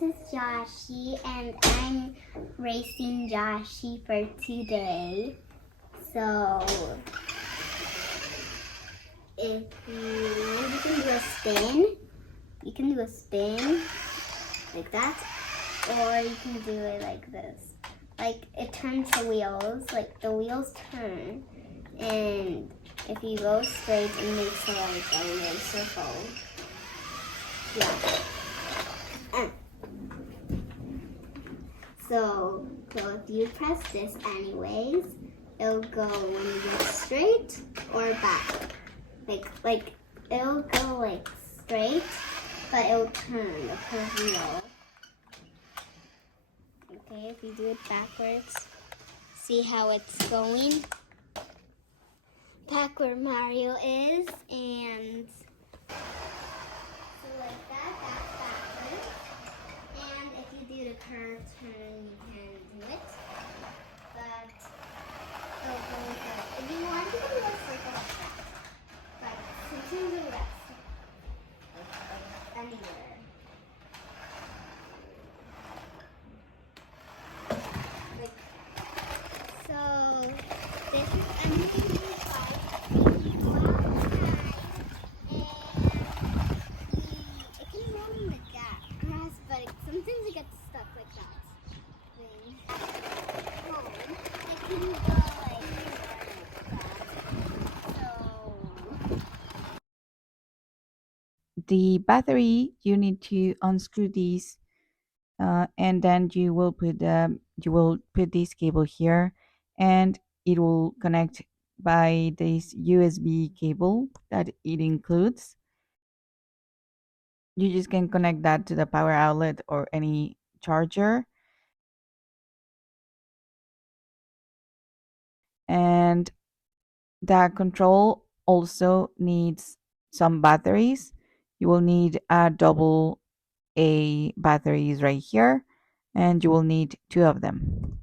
this is Yoshi, and I'm racing Yoshi for today. So, if you can do a spin. You can do a spin like that, or you can do it like this. Like it turns the wheels, like the wheels turn, and if you go straight, it makes like a little circle. Yeah. So if you press this anyways, it'll go when you go straight or back. Like it'll go like straight, but it'll turn the curved wheel. Okay, if you do it backwards, see how it's going? Back where Mario is, and so like that, that's backwards. And if you do the curved turn, you can do it. But it'll go like that. If you want to do a circle like that, like so to the left, like anywhere. So this is amazing bike. You go outside and it can roll in the grass, but sometimes it gets stuck like that. It can go like that. So The battery, you need to unscrew these, and then you will put this cable here, and it will connect by this USB cable that it includes. You just can connect that to the power outlet or any charger, and that control also needs some batteries. You will need a double A batteries right here, and you will need two of them.